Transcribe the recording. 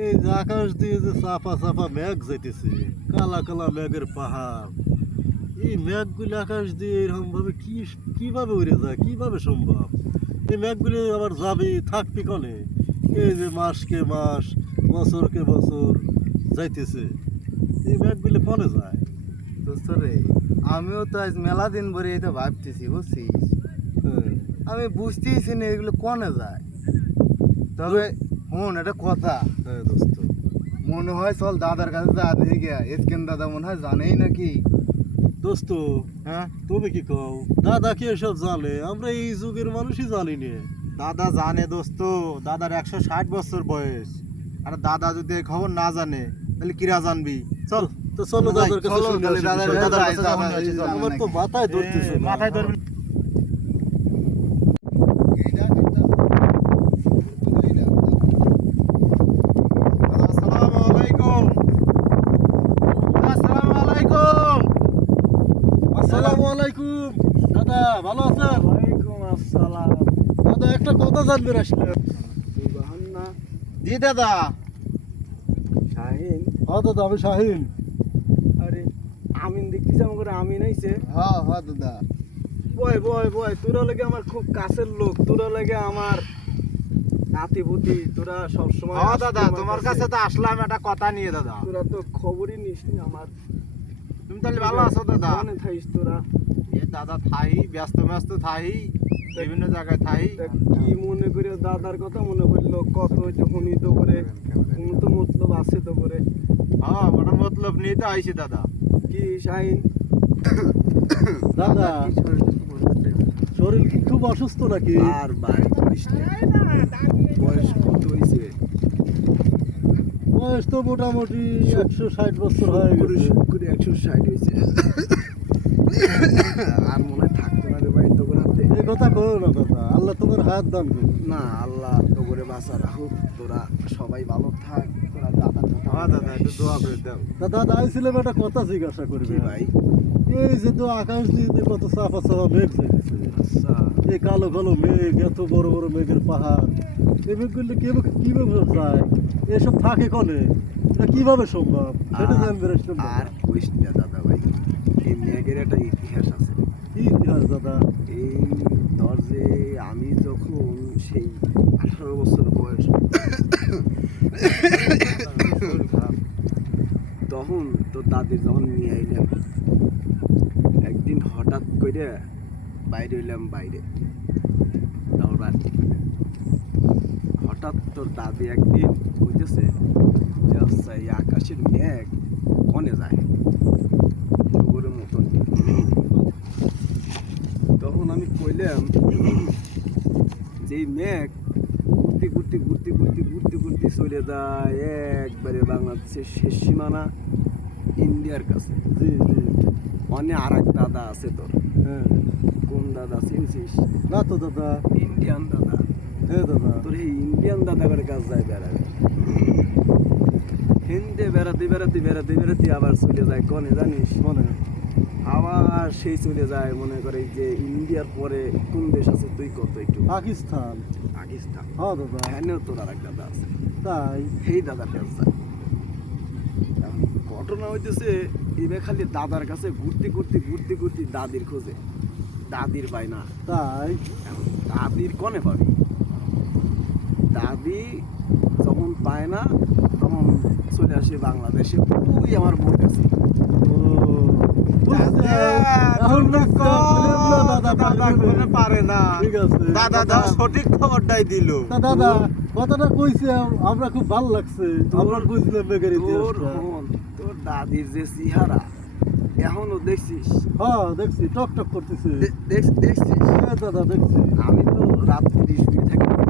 এই যে আকাশ দিয়ে যে চাপা চাপা মেঘ যাইতেছে কালা কালা মেঘের পাহাড়। এই মেঘগুলি আকাশ দিয়ে এরকম ভাবে কি কীভাবে উড়ে যায় কীভাবে সম্ভব? এই মেঘগুলি আবার যাবে থাকবি কনে? এই যে মাসকে মাস বছরকে বছর যাইতেছে। এই মেঘগুলি কনে যায়? রে আমিও তো আজ মেলা দিন ভরে এটা ভাবতেছি বুঝছিস? হ্যাঁ। আমি বুঝতেইছি না এগুলো কনে যায়। তবে হন এটা কথা। হ্যাঁ দোস্ত। মনে হয় চল দাদার কাছে যা দিয়ে গিয়া এসকেন দাদা মনে হয় জানেই নাকি? দোস্ত হ্যাঁ? তুমি কি কও? দাদা কি এসব জানে? আমরা এই যুগের মানুষই জানি না। দাদা জানে দোস্ত দাদার একশো ষাট বছর বয়স। আর দাদা যদি এই খবর না জানে তাহলে কিরা জানবি? চল। তো চলো দাদার কাছে দাদার কাছে আমার তো মাথায় ধরতেছে মাথায় ধরবেন একটা কথা জানবেন আসলে। জি দাদা। শাহিন। হ্যাঁ দাদা আমি শাহিন। আরে আমিন দেখতেছি আমার করে আমিন আইছে। হ্যাঁ হ্যাঁ দাদা। বয় বয় বয় তোরা লাগে আমার খুব কাছের লোক তোরা লাগে আমার নাতিপুতি তোরা সবসময় হ্যাঁ দাদা তোমার কাছে। তো আসলাম একটা কথা নিয়ে দাদা। তোরা তো খবরই নিস আমার। তুমি তাহলে ভালো আছো দাদা? মনে থাকিস তোরা। এ দাদা থাই ব্যস্ত ব্যস্ত থাই। বিভিন্ন জায়গায় থাই। কি মনে করে দাদার কথা মনে পড়ল কত যে হুনি তো করে। কোনো তো মতলব আছে তো করে। হ্যাঁ ওটা মতলব নিয়ে তো আইছি দাদা। কি শাহিন দাদা শরীর কি খুব অসুস্থ নাকি? আর করিস বয়স কত হয়েছে? বয়স তো মোটামুটি একশো ষাট বছর হয়ে গেছে। একশো ষাট হয়েছে আর মনে হয় থাকতো না রে ভাই তো কথা করো না দাদা আল্লাহ তোমার হাত দান করুন না আল্লাহ তো করে বাঁচা রাখুক। তোরা সবাই ভালো থাক তোরা দাদা হ্যাঁ দাদা একটু দোয়া করে দাও। তা দাদা আইছিলাম একটা কথা জিজ্ঞাসা করবে। ভাই? এই যে তো আকাশ দিয়ে কত চাপা চাপা মেঘ যাইতেছে আচ্ছা। এই কালো কালো মেঘ এত বড় বড় মেঘের পাহাড়। এই মেঘগুলো কীভাবে কীভাবে যায়? এসব থাকে কনে? এটা কীভাবে সম্ভব? সেটা জানবে আর কইস দাদা ভাই এই মেঘের একটা ইতিহাস আছে। কি ইতিহাস দাদা? এই আমি সেই আঠারো বছর বয়স। তখন তো দাদির যখন নিয়ে আইলাম, একদিন হঠাৎ করে বাইরে হইলাম বাইরে। করে। হঠাৎ তোর দাদি একদিন কইতেছে যে আচ্ছা এই আকাশের মেঘ কনে যায়? পুকুরের মতন তখন আমি কইলাম এই মেঘ ঘুরতে ঘুরতে ঘুরতে ঘুরতে ঘুরতে ঘুরতে চলে যায় একবারে বাংলাদেশের শেষ সীমানা ইন্ডিয়ার কাছে। জি জি। অনেক আর এক দাদা আছে তোর। হ্যাঁ। কোন দাদা চিনছিস? না তো দাদা। ইন্ডিয়ান দাদা। হ্যাঁ দাদা। তোর এই ইন্ডিয়ান দাদা করে কাজ যায় বেড়াবে। হিন্দে বেড়াতে বেড়াতে বেড়াতে বেড়াতে আবার চলে যায়। কনে জানিস? মনে আবার সেই চলে যায় মনে করে যে ইন্ডিয়ার পরে কোন দেশ আছে তুই কত একটু। পাকিস্তান। পাকিস্তান। হ্যাঁ দাদা তোর আর এক দাদা আছে। তাই? সেই দাদার কাছে ঘটনা হইতেছে এবার খালি দাদার কাছে ঘুরতে ঘুরতে ঘুরতে ঘুরতে দাদির খোঁজে। দাদির পায় না তাই দাদির কনে পাবি? দাদি যখন পায় না তখন চলে আসে বাংলাদেশে। ওই আমার বোন কাছে ও বুঝছি। এখন বুঝছি, বুঝলাম না দাদা দাদা পারবে করে না। পারে না। দাদা দাদা। সঠিক খবরটাই দিল। দাদা কথাটা কইছে আমরা খুব ভালো লাগছে। আমরা বুঝলাম মেঘের তোর তোর দাদির যে চেহারা এখনও দেখছিস? হ্যাঁ দেখছি টক টক করতেছে। দে- দেখছিস? হ্যাঁ দাদা দেখছি। আমি তো রাত্রি শুয়ে থাকি